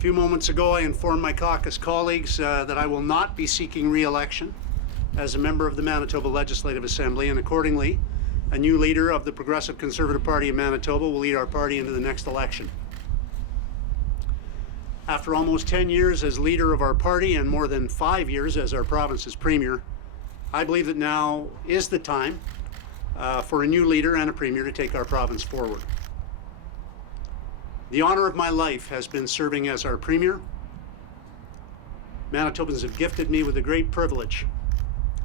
A few moments ago, I informed my caucus colleagues that I will not be seeking re-election as a member of the Manitoba Legislative Assembly, and accordingly, a new leader of the Progressive Conservative Party of Manitoba will lead our party into the next election. After almost 10 years as leader of our party and more than 5 years as our province's premier, I believe that now is the time for a new leader and a premier to take our province forward. The honor of my life has been serving as our premier. Manitobans have gifted me with the great privilege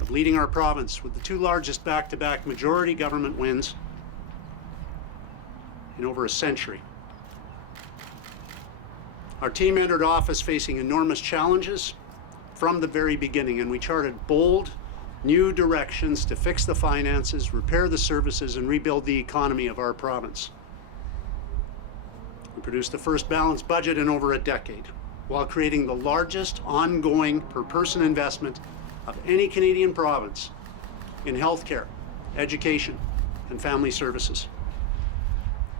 of leading our province with the two largest back-to-back majority government wins in over a century. Our team entered office facing enormous challenges from the very beginning, and we charted bold, new directions to fix the finances, repair the services, and rebuild the economy of our province. We produced the first balanced budget in over a decade, while creating the largest ongoing per-person investment of any Canadian province in healthcare, education, and family services.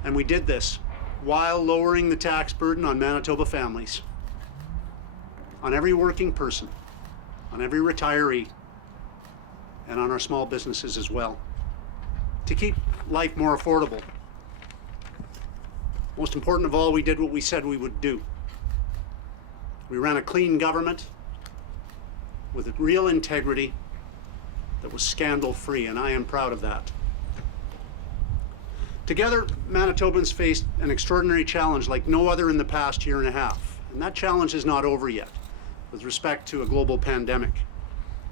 And we did this while lowering the tax burden on Manitoba families, on every working person, on every retiree, and on our small businesses as well, to keep life more affordable. Most important of all, we did what we said we would do. We ran a clean government with real integrity that was scandal-free, and I am proud of that. Together, Manitobans faced an extraordinary challenge like no other in the past year and a half, and that challenge is not over yet with respect to a global pandemic.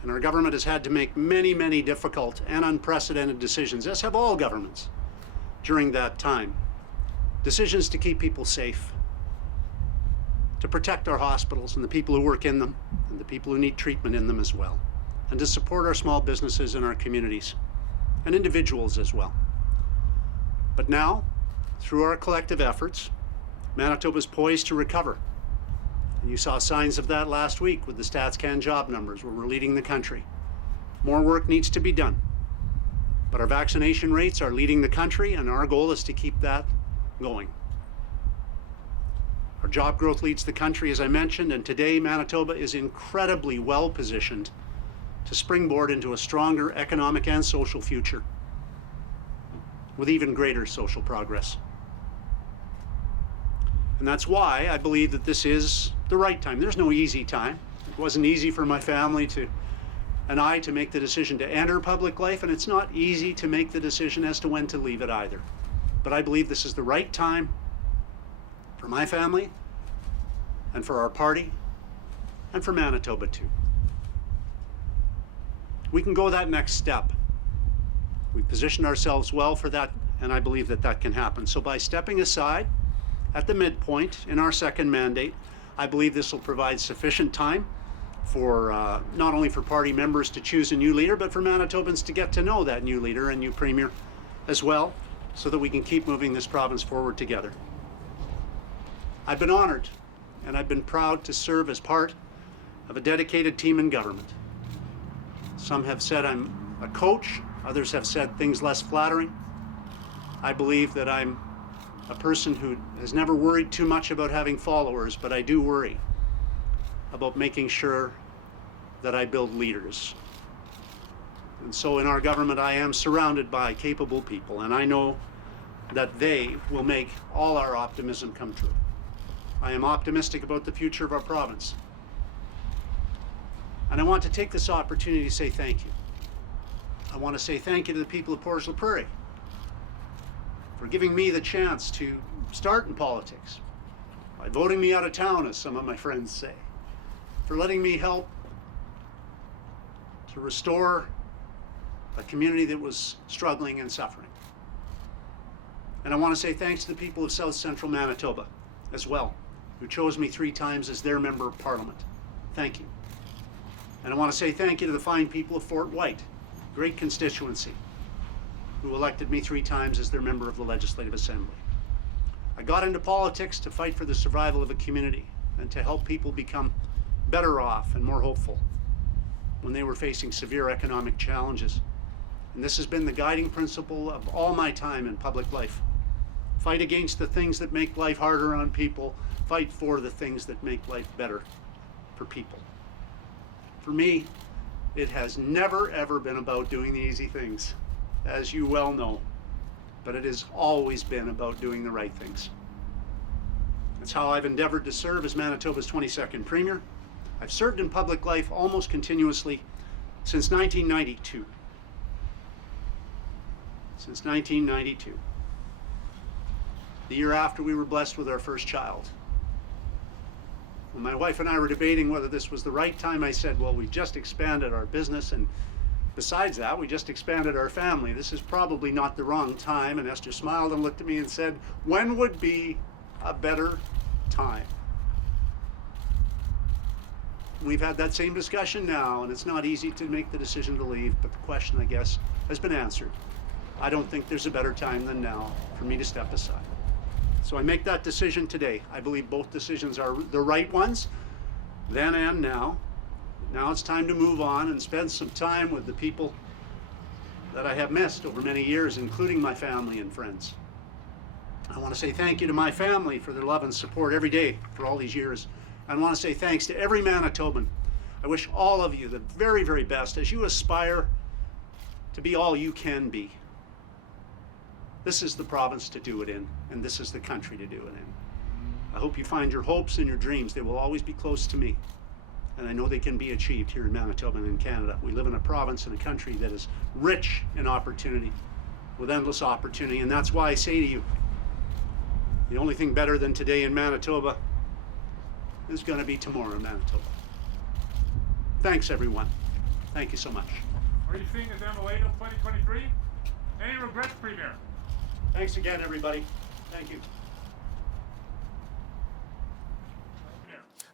And our government has had to make many, many difficult and unprecedented decisions, as have all governments during that time. Decisions to keep people safe, to protect our hospitals and the people who work in them, and the people who need treatment in them as well, and to support our small businesses and our communities, and individuals as well. But now, through our collective efforts, Manitoba is poised to recover. And you saw signs of that last week with the StatsCan job numbers, where we're leading the country. More work needs to be done, but our vaccination rates are leading the country, and our goal is to keep that going. Our job growth leads the country, as I mentioned, and today Manitoba is incredibly well positioned to springboard into a stronger economic and social future with even greater social progress. And that's why I believe that this is the right time. There's no easy time. It wasn't easy for my family and I to make the decision to enter public life, and it's not easy to make the decision as to when to leave it either. But I believe this is the right time for my family and for our party and for Manitoba too. We can go that next step. We've positioned ourselves well for that, and I believe that that can happen. So by stepping aside at the midpoint in our second mandate, I believe this will provide sufficient time for not only for party members to choose a new leader, but for Manitobans to get to know that new leader and new premier as well, so that we can keep moving this province forward together. I've been honored and I've been proud to serve as part of a dedicated team in government. Some have said I'm a coach, others have said things less flattering. I believe that I'm a person who has never worried too much about having followers, but I do worry about making sure that I build leaders. And so in our government, I am surrounded by capable people, and I know that they will make all our optimism come true. I am optimistic about the future of our province. And I want to take this opportunity to say thank you. I want to say thank you to the people of Port La Prairie for giving me the chance to start in politics, by voting me out of town, as some of my friends say, for letting me help to restore a community that was struggling and suffering. And I want to say thanks to the people of South Central Manitoba as well, who chose me 3 times as their member of parliament. Thank you. And I want to say thank you to the fine people of Fort White, great constituency, who elected me 3 times as their member of the Legislative Assembly. I got into politics to fight for the survival of a community and to help people become better off and more hopeful when they were facing severe economic challenges. And this has been the guiding principle of all my time in public life. Fight against the things that make life harder on people, fight for the things that make life better for people. For me, it has never, ever been about doing the easy things, as you well know, but it has always been about doing the right things. That's how I've endeavored to serve as Manitoba's 22nd Premier. I've served in public life almost continuously since 1992. Since 1992. The year after we were blessed with our first child. When my wife and I were debating whether this was the right time, I said, well, we just expanded our business, and besides that, we just expanded our family. This is probably not the wrong time. And Esther smiled and looked at me and said, when would be a better time? We've had that same discussion now, and it's not easy to make the decision to leave, but the question, I guess, has been answered. I don't think there's a better time than now for me to step aside. So I make that decision today. I believe both decisions are the right ones, then and now. Now it's time to move on and spend some time with the people that I have missed over many years, including my family and friends. I want to say thank you to my family for their love and support every day for all these years. I want to say thanks to every Manitoban. I wish all of you the very, very best as you aspire to be all you can be. This is the province to do it in, and this is the country to do it in. I hope you find your hopes and your dreams. They will always be close to me, and I know they can be achieved here in Manitoba and in Canada. We live in a province and a country that is rich in opportunity, with endless opportunity, and that's why I say to you, the only thing better than today in Manitoba is going to be tomorrow in Manitoba. Thanks, everyone. Thank you so much. Are you seeing as MLA of 2023? Any regrets, Premier? Thanks again, everybody. Thank you.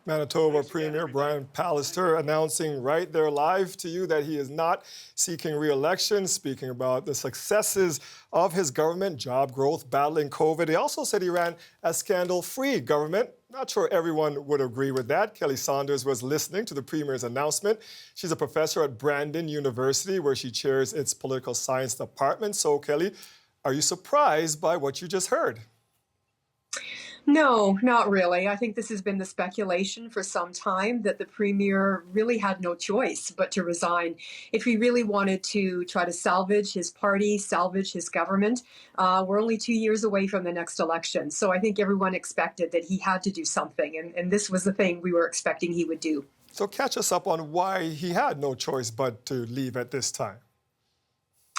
Manitoba Premier Brian Pallister announcing right there live to you that he is not seeking re-election, speaking about the successes of his government, job growth, battling COVID. He also said he ran a scandal-free government. Not sure everyone would agree with that. Kelly Saunders was listening to the Premier's announcement. She's a professor at Brandon University, where she chairs its political science department. So, Kelly, are you surprised by what you just heard? No, not really. I think this has been the speculation for some time that the Premier really had no choice but to resign if he really wanted to try to salvage his party, salvage his government. We're only 2 years away from the next election. So I think everyone expected that he had to do something. And this was the thing we were expecting he would do. So catch us up on why he had no choice but to leave at this time.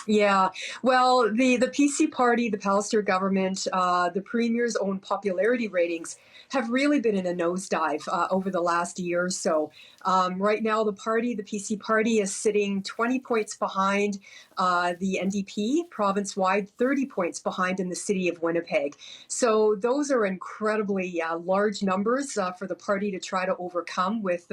Yeah, well, the PC party, the Pallister government, the Premier's own popularity ratings have really been in a nosedive over the last year or so. Right now, the PC party, is sitting 20 points behind the NDP, province-wide, 30 points behind in the city of Winnipeg. So those are incredibly large numbers for the party to try to overcome with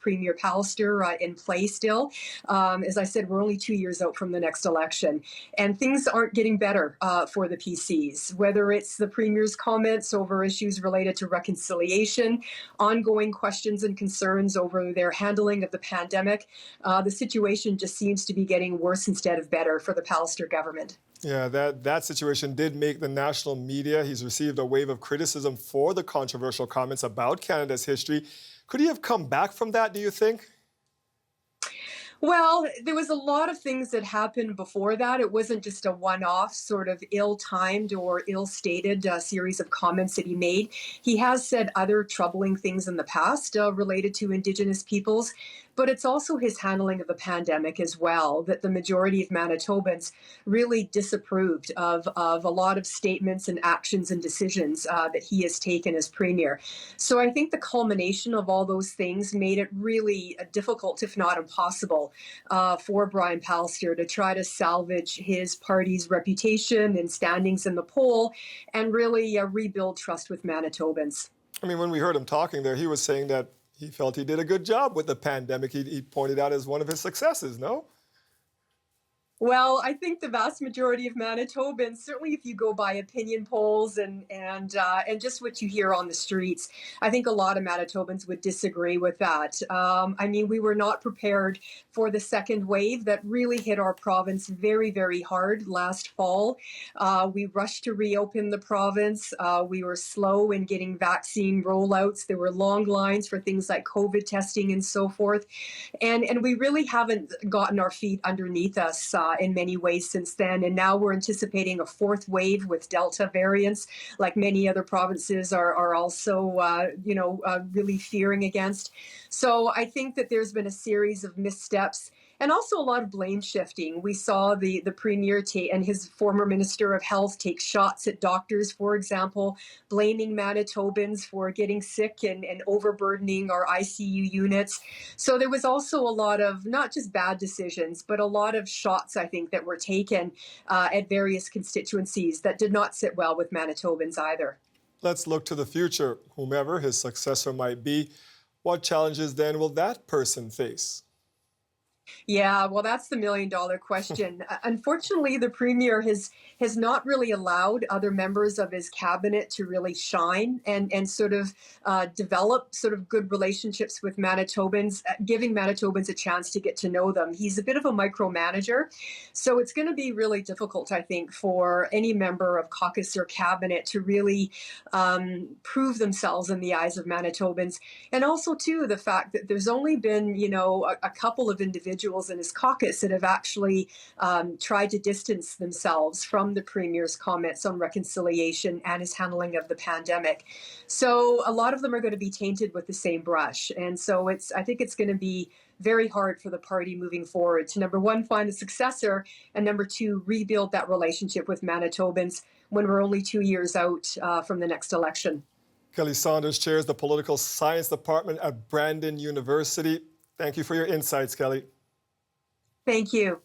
Premier Pallister in play still. As I said, we're only 2 years out from the next election, and things aren't getting better for the PCs, whether it's the Premier's comments over issues related to reconciliation, ongoing questions and concerns over their handling of the pandemic. The situation just seems to be getting worse instead of better for the Pallister government. Yeah, that situation did make the national media. He's received a wave of criticism for the controversial comments about Canada's history. Could he have come back from that, do you think? Well, there was a lot of things that happened before that. It wasn't just a one-off, sort of ill-timed or ill-stated series of comments that he made. He has said other troubling things in the past related to Indigenous peoples, but it's also his handling of the pandemic as well, that the majority of Manitobans really disapproved of a lot of statements and actions and decisions that he has taken as Premier. So I think the culmination of all those things made it really difficult, if not impossible, for Brian Pallister to try to salvage his party's reputation and standings in the poll and really rebuild trust with Manitobans. I mean, when we heard him talking there, he was saying that he felt he did a good job with the pandemic. He pointed out as one of his successes, no? Well, I think the vast majority of Manitobans, certainly if you go by opinion polls and just what you hear on the streets, I think a lot of Manitobans would disagree with that. I mean, we were not prepared for the second wave that really hit our province very, very hard last fall. We rushed to reopen the province. We were slow in getting vaccine rollouts. There were long lines for things like COVID testing and so forth. And we really haven't gotten our feet underneath us in many ways since then. And now we're anticipating a fourth wave with Delta variants, like many other provinces are also, really fearing against. So I think that there's been a series of missteps and also a lot of blame shifting. We saw the Premier and his former Minister of Health take shots at doctors, for example, blaming Manitobans for getting sick and overburdening our ICU units. So there was also a lot of not just bad decisions, but a lot of shots, I think, that were taken at various constituencies that did not sit well with Manitobans either. Let's look to the future. Whomever his successor might be, what challenges then will that person face? Yeah, well, that's the million-dollar question. Unfortunately, the Premier has not really allowed other members of his cabinet to really shine and sort of develop sort of good relationships with Manitobans, giving Manitobans a chance to get to know them. He's a bit of a micromanager, so it's going to be really difficult, I think, for any member of caucus or cabinet to really prove themselves in the eyes of Manitobans. And also, too, the fact that there's only been, a couple of individuals in his caucus that have actually tried to distance themselves from the Premier's comments on reconciliation and his handling of the pandemic. So a lot of them are going to be tainted with the same brush. And so I think it's going to be very hard for the party moving forward to, number one, find a successor, and number two, rebuild that relationship with Manitobans when we're only 2 years out from the next election. Kelly Saunders chairs the Political Science Department at Brandon University. Thank you for your insights, Kelly. Thank you.